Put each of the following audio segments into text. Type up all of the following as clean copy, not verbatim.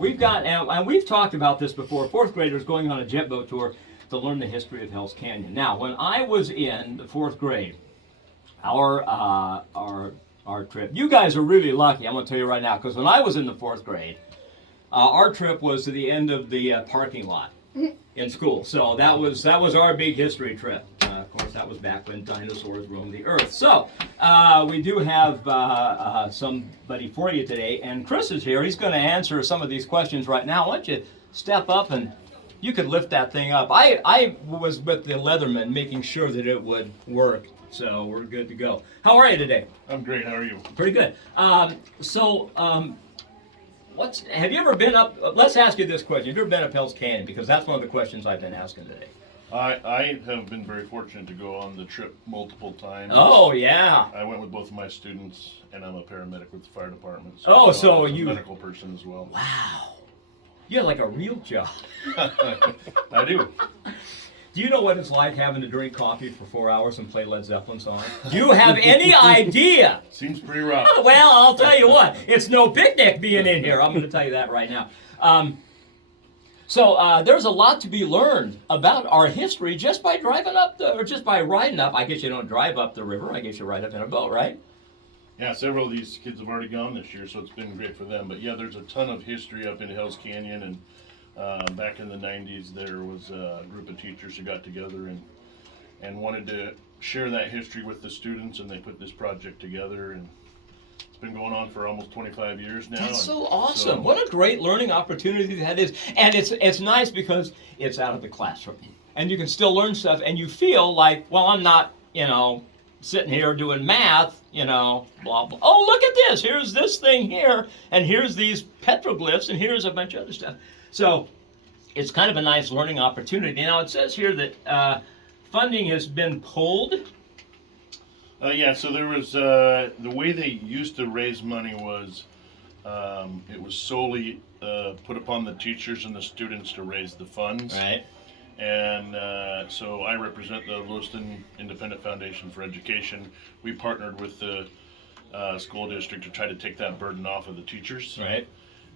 we've got, and we've talked about this before, fourth graders going on a jet boat tour to learn the history of Hell's Canyon. Now, when I was in the fourth grade, our trip, you guys are really lucky, I'm going to tell you right now, because when I was in the fourth grade, our trip was to the end of the parking lot in school. So that was our big history trip. Of course, that was back when dinosaurs roamed the earth. So we do have somebody for you today, and Chris is here. He's going to answer some of these questions right now. Why don't you step up and you could lift that thing up. I was with the Leatherman making sure that it would work. So we're good to go. How are you today? I'm great. How are you? Pretty good. Have you ever been up? Let's ask you this question. Have you ever been up Hell's Canyon? Because that's one of the questions I've been asking today. I have been very fortunate to go on the trip multiple times. Oh, yeah. I went with both of my students, and I'm a paramedic with the fire department. So I'm a you... medical person as well. Wow. You have like a real job. I do. Do you know what it's like having to drink coffee for 4 hours and play Led Zeppelin songs? Do you have any idea? Seems pretty rough. Well, I'll tell you what. It's no picnic being in here. I'm going to tell you that right now. There's a lot to be learned about our history just by driving up or just by riding up. I guess you don't drive up the river. I guess you ride up in a boat, right? Yeah, several of these kids have already gone this year, so it's been great for them. But yeah, there's a ton of history up in Hell's Canyon, and back in the 90s, there was a group of teachers who got together and wanted to share that history with the students, and they put this project together, and it's been going on for almost 25 years now. That's so awesome. What a great learning opportunity that is. And it's nice because it's out of the classroom, and you can still learn stuff, and you feel like, well, I'm not, sitting here doing math, blah, blah. Oh, look at this. Here's this thing here, and here's these petroglyphs, and here's a bunch of other stuff. So it's kind of a nice learning opportunity. Now, it says here that funding has been pulled. So there was, the way they used to raise money was, it was solely put upon the teachers and the students to raise the funds. Right. And so I represent the Lewiston Independent Foundation for Education. We partnered with the school district to try to take that burden off of the teachers. Right.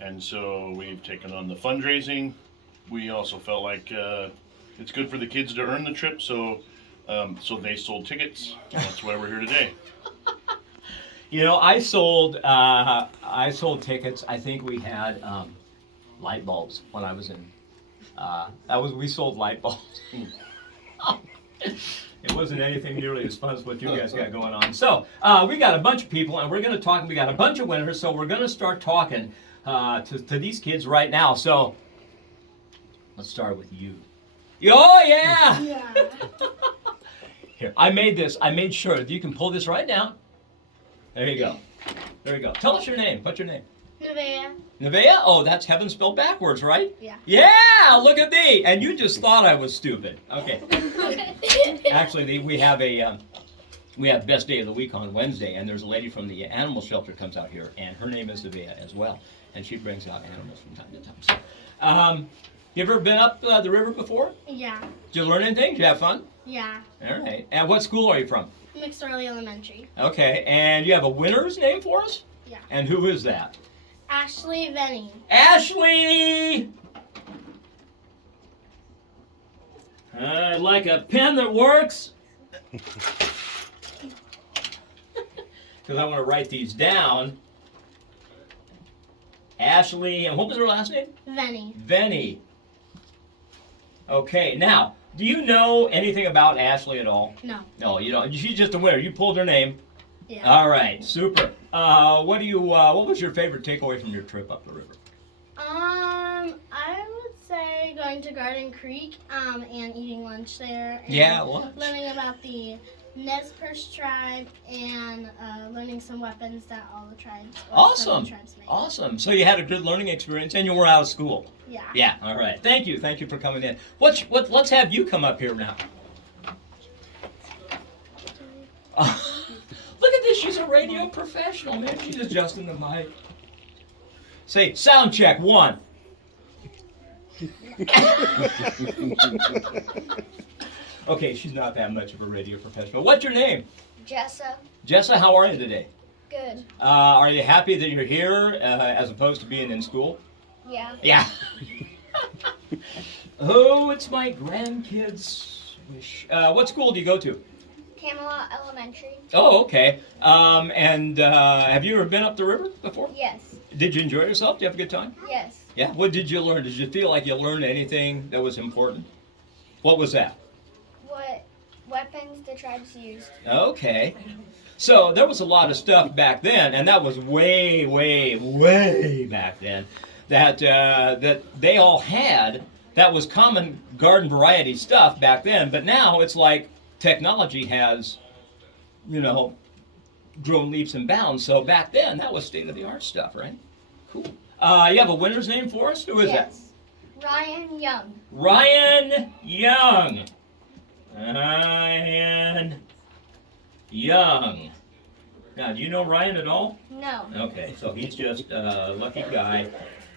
And so we've taken on the fundraising. We also felt like it's good for the kids to earn the trip, so they sold tickets. That's why we're here today. I sold tickets. I think we had light bulbs when I was in. We sold light bulbs. It wasn't anything nearly as fun as what you guys got going on. So we got a bunch of people, and we're going to talk. We got a bunch of winners, so we're going to start talking to these kids right now. So let's start with you. Oh yeah. Yeah. Here, I made sure that you can pull this right down. There you go. There you go. Tell us your name. What's your name? Nevaeh. Nevaeh? Oh, that's heaven spelled backwards, right? Yeah. Yeah, look at me. And you just thought I was stupid. Okay. Actually, we have best day of the week on Wednesday, and there's a lady from the animal shelter comes out here, and her name is Nevaeh as well, and she brings out animals from time to time. So, you ever been up the river before? Yeah. Did you learn anything? Did you have fun? Yeah. All right. And what school are you from? Mixed Early Elementary. Okay. And you have a winner's name for us? Yeah. And who is that? Ashley Venny. Ashley! I'd like a pen that works. Because I want to write these down. Ashley, and what was her last name? Venny. Venny. Okay, now, do you know anything about Ashley at all? No. No, you don't. She's just a winner. You pulled her name. Yeah. All right, super. What was your favorite takeaway from your trip up the river? I would say going to Garden Creek, and eating lunch there. And Yeah, lunch. Learning about the Nez Perce tribe and learning some weapons that all the tribes. Awesome. Tribes make. Awesome. So you had a good learning experience, and you were out of school. Yeah. Yeah. All right. Thank you. Thank you for coming in. Let's have you come up here now. Look at this. She's a radio professional, man. She's adjusting the mic. Say, sound check, 1. Okay, she's not that much of a radio professional. What's your name? Jessa. Jessa, how are you today? Good. Are you happy that you're here as opposed to being in school? Yeah. Yeah. Oh, it's my grandkids' wish. What school do you go to? Camelot Elementary. Oh, okay. And have you ever been up the river before? Yes. Did you enjoy yourself? Did you have a good time? Yes. Yeah. What did you learn? Did you feel like you learned anything that was important? What was that? What weapons the tribes used. Okay. So there was a lot of stuff back then, and that was way, way, way back then, that they all had. That was common garden variety stuff back then, but now it's like technology has, grown leaps and bounds. So back then, that was state-of-the-art stuff, right? Cool. You have a winner's name for us? Who is that? Yes. Ryan Young. Ryan Young. Ryan Young. Now, do you know Ryan at all? No. Okay, so he's just a lucky guy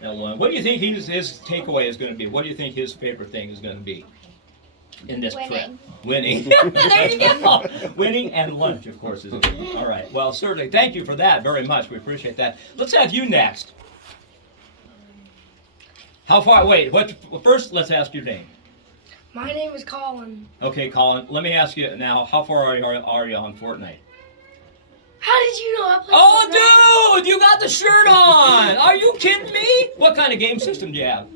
that won. What do you think his takeaway is going to be? What do you think his favorite thing is going to be in this trip? Winning. There you go. Winning and lunch, of course, is good. All right. Well, certainly, thank you for that very much. We appreciate that. Let's have you next. How far? Wait. First, let's ask your name. My name is Collin. Okay, Collin. Let me ask you now. How far are you on Fortnite? How did you know I played Oh, dude! You got the shirt on! Are you kidding me? What kind of game system do you have?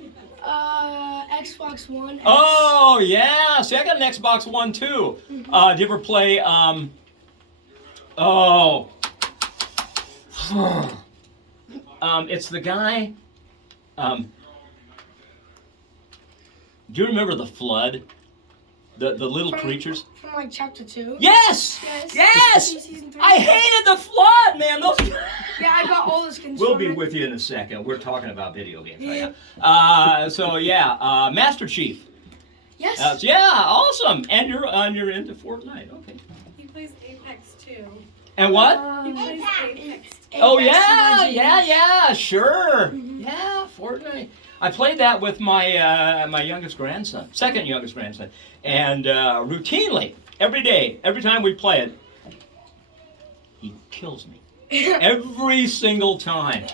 Xbox One. Oh, yeah. See, I got an Xbox One, too. Do you ever play, it's the guy, do you remember the flood? The little creatures? From like chapter 2. Yes! Yes! Season 3. I hated the flood, man. Those. Yeah, I got all the skins. We'll from be it. with you in a second. We're talking about video games right now. Master Chief. Yes. Yeah, awesome. And you're into Fortnite. Okay. He plays Apex too. And what? He plays Apex. Oh Apex yeah, Legends. sure. Yeah, Fortnite. I played that with my my youngest grandson, second youngest grandson, and routinely every day, every time we play it, he kills me every single time.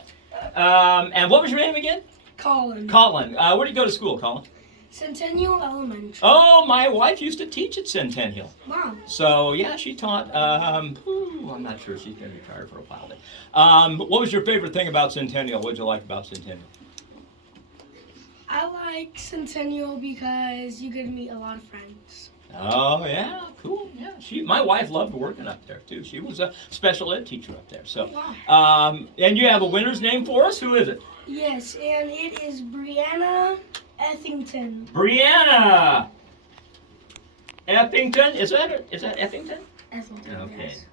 And what was your name again? Collin. Collin. Where do you go to school, Collin? Centennial Elementary. Oh, my wife used to teach at Centennial. Wow. So yeah, she taught. I'm not sure, she's been retired for a while. What was your favorite thing about Centennial? What did you like about Centennial? I like Centennial because you get to meet a lot of friends. Oh yeah, cool. Yeah, my wife loved working up there too. She was a special ed teacher up there. So, and you have a winner's name for us. Who is it? Yes, and it is Brianna Ethington. Brianna Effington. Is that Effington? Ethington. Okay. Yes.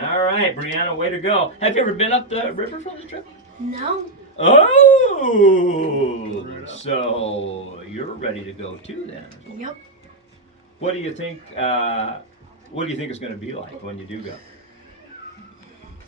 All right, Brianna, way to go. Have you ever been up the river for this trip? No. Oh, so you're ready to go too then? Yep. What do you think? What do you think it's going to be like when you do go?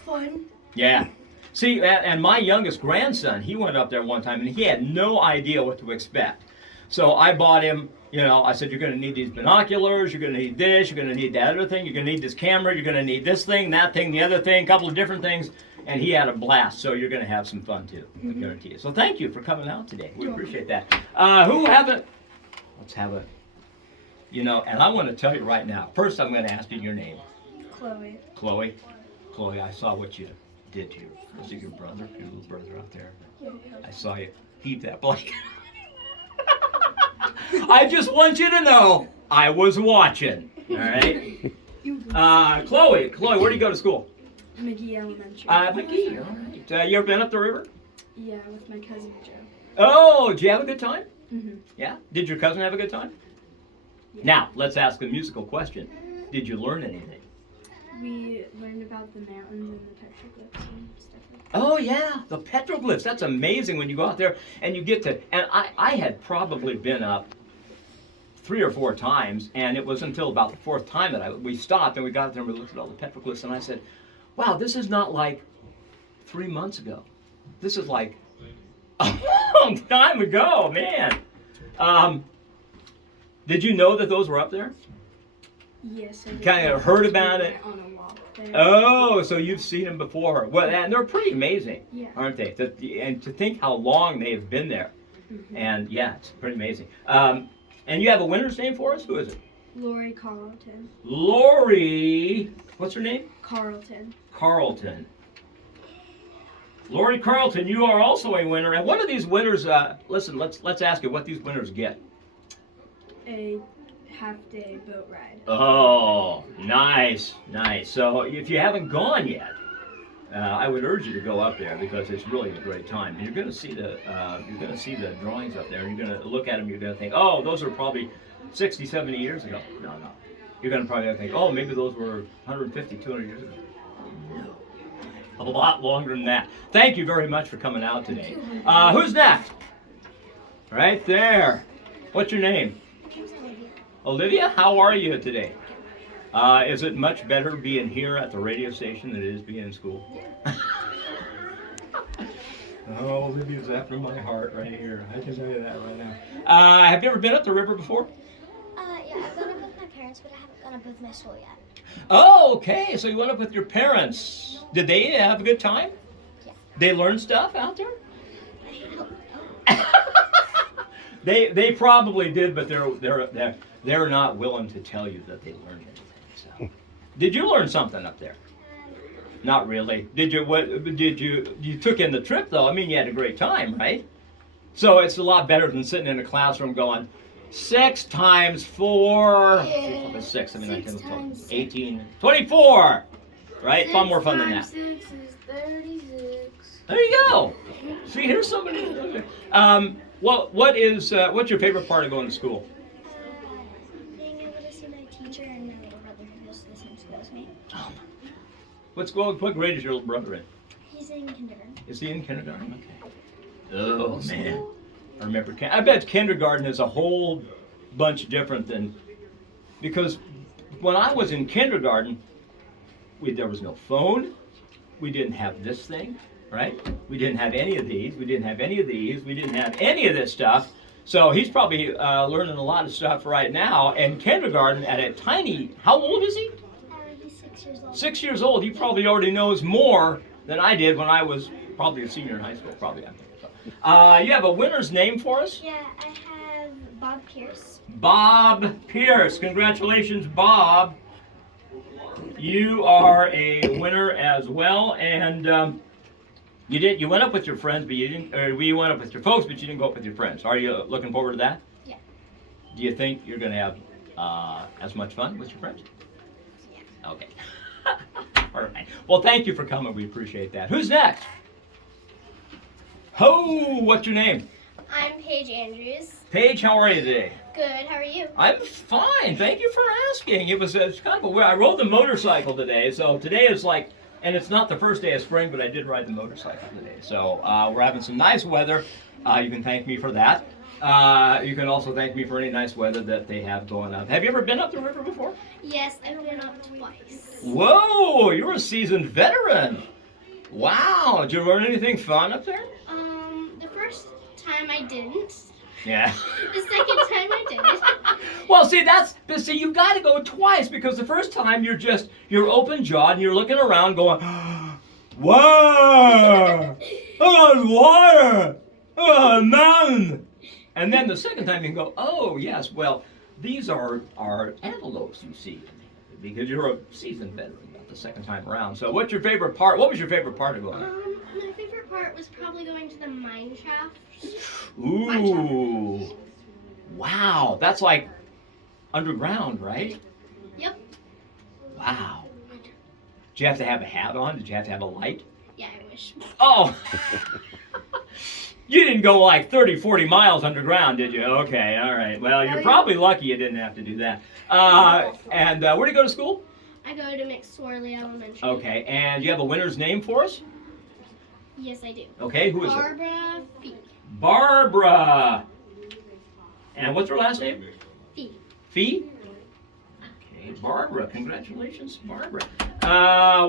Fun. Yeah. See, and my youngest grandson, he went up there one time and he had no idea what to expect. So I bought him. I said, you're going to need these binoculars, you're going to need this, you're going to need that other thing, you're going to need this camera, you're going to need this thing, that thing, the other thing, a couple of different things. And he had a blast, so you're going to have some fun too, I guarantee you. So thank you for coming out today. We appreciate that. Let's have a, and I want to tell you right now. First, I'm going to ask you your name. Chloe. Chloe, I saw what you did to your brother, your little brother out there. I saw you heave that blanket. I just want you to know I was watching. All right. Chloe, where do you go to school? McGee Elementary. McGee. All right. You ever been up the river? Yeah, with my cousin Joe. Oh, did you have a good time? Mhm. Yeah. Did your cousin have a good time? Yeah. Now let's ask a musical question. Did you learn anything? We learned about the mountains and the petroglyphs and stuff like that. Oh yeah, the petroglyphs. That's amazing when you go out there and you get to. And I had probably been up 3 or 4 times, and it was until about the 4th time that we stopped and we got there and we looked at all the petroglyphs, and I said, wow, this is not like 3 months ago. This is like a long time ago, man. Did you know that those were up there? Yes, I did. Kind of heard about it? On a walk there. Oh, so you've seen them before. Well, and they're pretty amazing, Yeah. aren't they? And to think how long they have been there. Mhm. And yeah, it's pretty amazing. And you have a winner's name for us? Who is it? Lori Carlton. Lori, what's her name? Carlton. Carlton. Lori Carlton, you are also a winner. And what are these winners? Listen, let's ask you what these winners get. A half-day boat ride. Oh, nice, nice. So if you haven't gone yet, I would urge you to go up there because it's really a great time. And you're going to see the drawings up there. And you're going to look at them. You're going to think, oh, those are probably 60, 70 years ago. No. You're going to probably think, oh, maybe those were 150, 200 years ago. No. A lot longer than that. Thank you very much for coming out today. Who's next? Right there. What's your name? Olivia, how are you today? Is it much better being here at the radio station than it is being in school? Oh, Olivia's after my heart right here. I can tell you that right now. Have you ever been up the river before? Yeah, I've gone up with my parents, but I haven't gone up with my school yet. Oh, okay. So you went up with your parents. Did they have a good time? Yeah. They learned stuff out there? I hope so. They probably did, but they're not willing to tell you that they learned anything. So, did you learn something up there? Not really. Did you? What did you? You took in the trip though. I mean, you had a great time, right? So it's a lot better than sitting in a classroom going 6 times 4. Yeah. 6. I mean, 6 times 6. 18, 24. Right? Far more fun than that. 6 is 36. There you go. See, here's somebody. What's your favorite part of going to school? Being able to see my teacher and my little brother who goes to the same school as me. What grade is your little brother in? He's in kindergarten. Is he in kindergarten? Okay. Oh man, I remember. I bet kindergarten is a whole bunch different than because when I was in kindergarten, there was no phone. We didn't have this thing, right? We didn't have any of these. We didn't have any of these. We didn't have any of this stuff. So he's probably learning a lot of stuff right now. And kindergarten at a tiny. How old is he? He's 6 years old. 6 years old. He probably already knows more than I did when I was probably a senior in high school. Probably. I think so. You have a winner's name for us? Yeah, I have Bob Pierce. Bob Pierce. Congratulations, Bob. You are a winner as well, and you went up with your friends, but you didn't. Or we went up with your folks, but you didn't go up with your friends. Are you looking forward to that? Yeah. Do you think you're going to have as much fun with your friends? Yeah. Okay. All right. Well, thank you for coming. We appreciate that. Who's next? Ho! What's your name? I'm Paige Andrews. Paige, how are you today? Good, how are you? I'm fine. Thank you for asking. It's kind of a weird. I rode the motorcycle today, so today is like, and it's not the first day of spring, but I did ride the motorcycle today. So we're having some nice weather. You can thank me for that. You can also thank me for any nice weather that they have going on. Have you ever been up the river before? Yes, I've been up twice. Whoa, you're a seasoned veteran. Wow, did you learn anything fun up there? The first time I didn't. Yeah. The second time I did. Well, see, you've got to go twice because the first time you're open jawed and you're looking around going, wow, water, mountain. And then the second time you can go, oh yes, well, these are antelopes you see, because you're a seasoned veteran about the second time around. So what's your favorite part? What was your favorite part of going there? My favorite part was probably going to the mine shaft. Ooh, wow, that's like underground, right? Yep. Wow. Did you have to have a hat on? Did you have to have a light? Yeah, I wish. Oh, you didn't go like 30, 40 miles underground, did you? Okay, all right. Well, you're probably lucky you didn't have to do that. And where do you go to school? I go to McSorley Elementary. Okay, and you have a winner's name for us? Yes, I do. Okay, who is it? Barbara Fee. Barbara. And what's her last name? Fee. Fee? Okay, Barbara. Congratulations, Barbara.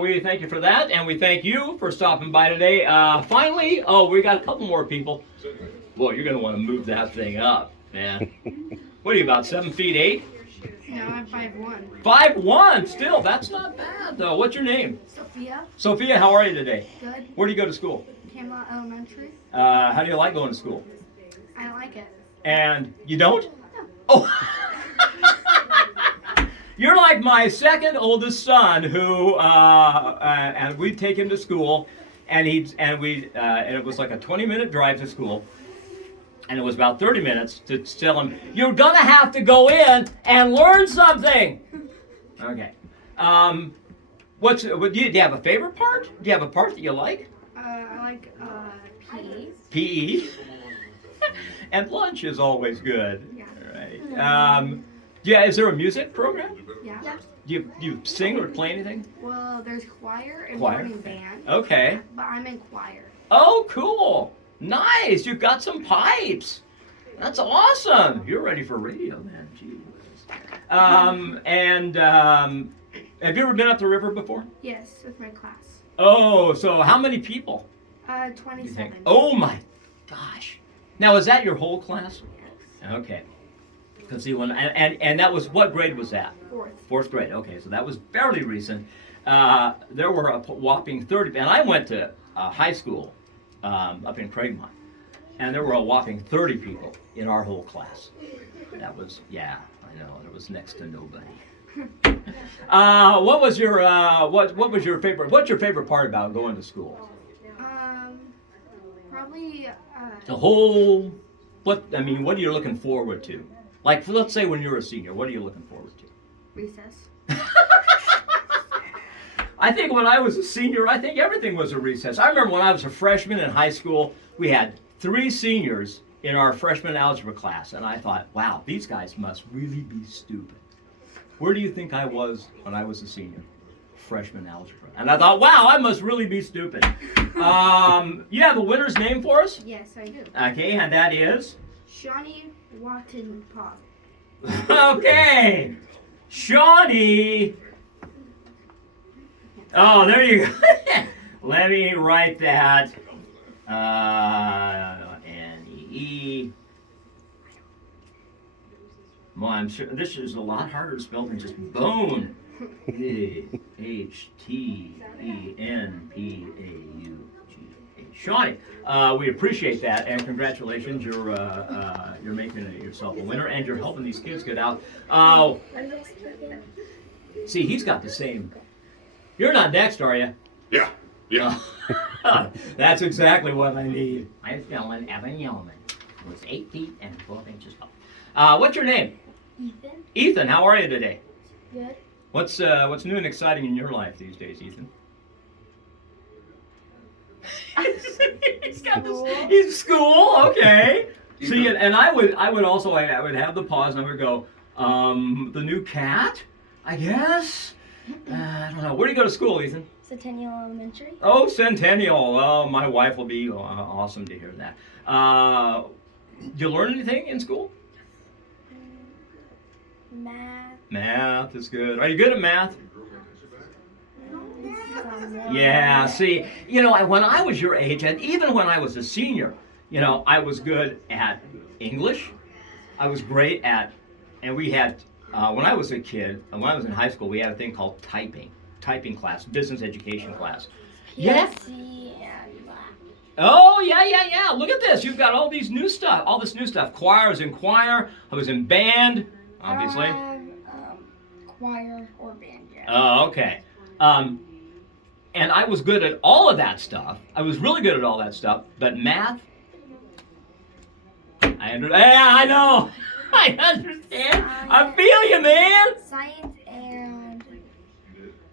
We thank you for that, and we thank you for stopping by today. Finally, we got a couple more people. Boy, you're going to want to move that thing up, man. What are you, about 7 feet 8? No, I'm 5'1". 5'1", still, that's not bad though. What's your name? Sophia, Sophia, how are you today? good. Where do you go to school? Camelot Elementary, How do you like going to school? I like it. And you don't? Oh! You're like my second oldest son who, and we'd take him to school, and and it was like a 20-minute drive to school. And it was about 30 minutes to tell him, you're gonna have to go in and learn something. Okay. Do you have a favorite part? Do you have a part that you like? I like PE. PE. And lunch is always good. Yeah. Right. Yeah, is there a music program? Yeah. Do you sing or play anything? Well, there's choir and Choir? morning band. Okay. But I'm in choir. Oh, cool. Nice. You've got some pipes. That's awesome. You're ready for radio, man. Gee whiz. Have you ever been up the river before? Yes, with my class. Oh, so how many people? do you 27. think? Oh my gosh. Now, is that your whole class? Yes. Okay. Because see, and that was, what grade was that? Fourth. Fourth grade. Okay, so that was fairly recent. There were a whopping 30, and I went to high school up in Craigmont, and there were a whopping 30 people in our whole class. That was, yeah, I know, there was next to nobody. What was your favorite? What's your favorite part about going to school? Probably. The whole. What are you looking forward to? Like, let's say when you're a senior, what are you looking forward to? Recess. I think when I was a senior, I think everything was a recess. I remember when I was a freshman in high school, we had 3 seniors in our freshman algebra class, and I thought, wow, these guys must really be stupid. Where do you think I was when I was a senior? Freshman algebra. And I thought, wow, I must really be stupid. You have a winner's name for us? Yes, I do. Okay, and that is? Shawnee Watton Pop. Okay. Shawnee. Oh, there you go. Let me write that. N-E-E. Well, I'm sure this is a lot harder to spell than just bone. A-H-T-E-N-P-A-U-G-H. Shawnee, we appreciate that, and congratulations. You're making yourself a winner, and you're helping these kids get out. See, he's got the same. You're not next, are you? Yeah. That's exactly what I need. I'm Dylan Evan Yeoman. Was 8 feet and 12 inches tall. What's your name? Ethan. Ethan, how are you today? Good. What's new and exciting in your life these days, Ethan? He's school, okay. See, and I would have the pause and I would go, the new cat, I guess. I don't know. Where do you go to school, Ethan? Centennial Elementary. Oh, Centennial. Well, my wife will be awesome to hear that. Did you learn anything in school? Math. Math is good. Are you good at math? Yeah, see, when I was your age, and even when I was a senior, I was good at English. I was great at, and we had, when I was a kid, when I was in high school, we had a thing called typing class, business education class. Yeah. Oh, yeah. Look at this. You've got all this new stuff. Choir, I was in choir. I was in band, obviously. Choir or band, yeah. Oh, okay. And I was good at all of that stuff. I was really good at all that stuff. But math, I know. I understand. I feel you, man. Science and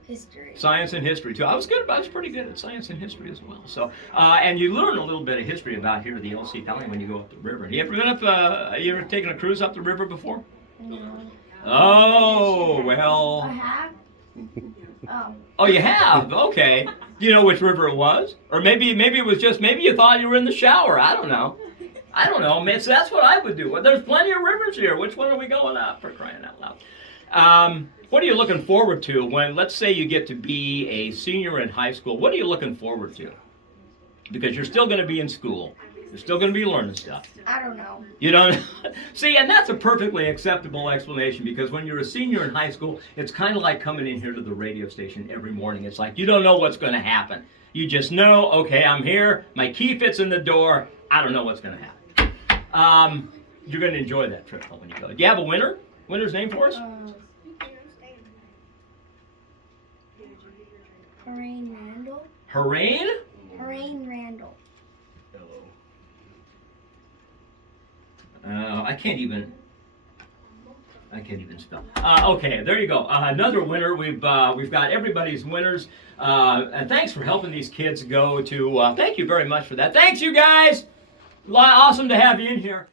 history. Science and history too. I was pretty good at science and history as well. So, and you learn a little bit of history about here at the LC Valley when you go up the river. You ever taken a cruise up the river before? No. Oh, well. I have. Oh, you have? Okay. Do you know which river it was? Or maybe it was just, maybe you thought you were in the shower. I don't know. Man, so that's what I would do. Well, there's plenty of rivers here. Which one are we going up, for crying out loud? What are you looking forward to when, let's say you get to be a senior in high school? What are you looking forward to? Because you're still going to be in school. You're still going to be learning stuff. I don't know. You don't see, and that's a perfectly acceptable explanation because when you're a senior in high school, it's kind of like coming in here to the radio station every morning. It's like you don't know what's going to happen. You just know, okay, I'm here. My key fits in the door. I don't know what's going to happen. You're going to enjoy that trip when you go. Do you have a winner? Winner's name for us? Harain Randall. Harain? Harain Randall. I can't even spell. Okay, there you go. Another winner. We've got everybody's winners. And thanks for helping these kids go to. Thank you very much for that. Thanks, you guys. Awesome to have you in here.